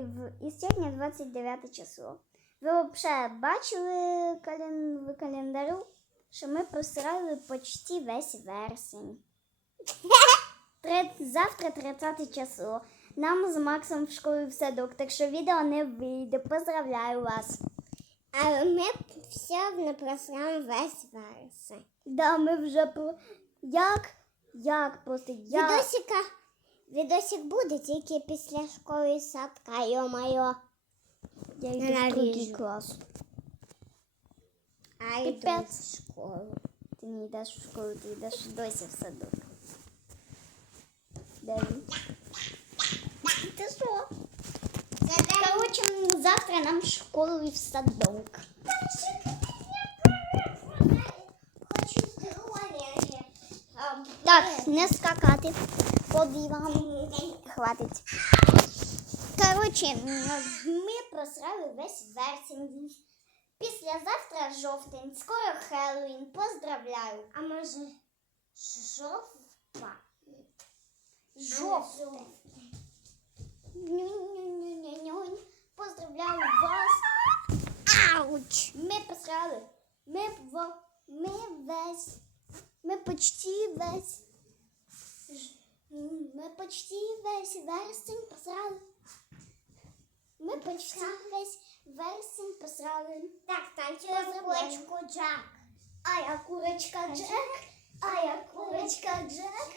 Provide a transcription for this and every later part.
І, в, і сьогодні 29 число. Ви взагалі бачили в календарю, що ми просирали почти весь вересень. Завтра 30 число. Нам з Максом в школі в садок, так що відео не вийде. Поздравляю вас. А ми все не просрам весь вересень. Да, ми вже про. Як? Як просто я. Відосика, відосик буде тільки після школи і садка, йо-моє. Я йду в Ненавижу. другий клас. А йду Піпець. в школу. Ти не йдеш в школу, ти йдеш досі в садок. Де він? Ти що? Коротше, завтра нам в школу і в садок. Так, не скакати по дивану. Хватить. Коротше, ми просрали весь вересень. Післязавтра жовтень, скоро Хеллоуін. Поздравляю. А може жовтва? Жовтень. Поздравляю вас. Ауч! Ми посрали. Ми ми весь. Ми почти весь. Ми почти весь вересень посрали. Ми почти весь вересень посрали. Так, танцюємо курочку Джак. А я курочка Джек, а я курочка Джек.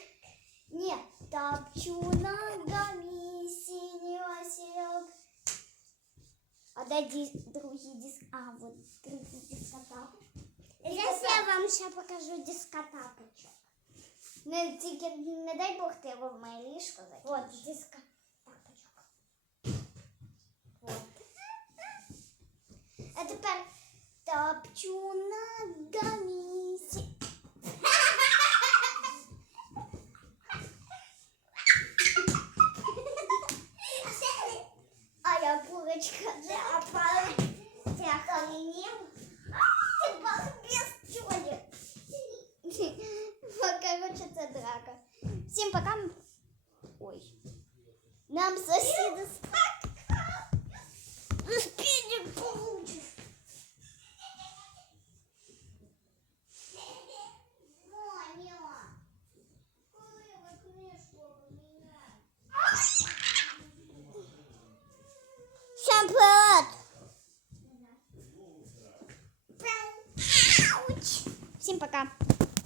Ні, топчу ногами синій осілок. А де другий диск? А, вот другий вам ще покажу дискотапочок. Не, тільки, не дай Бог ти його в моє ліжко закинеш. Вот дискотапочок. Вот. А тепер топчу ногами сі... А я курочка Таракан... Ой. Нам соседи... Спиди получишь. Шампот. Всем пока.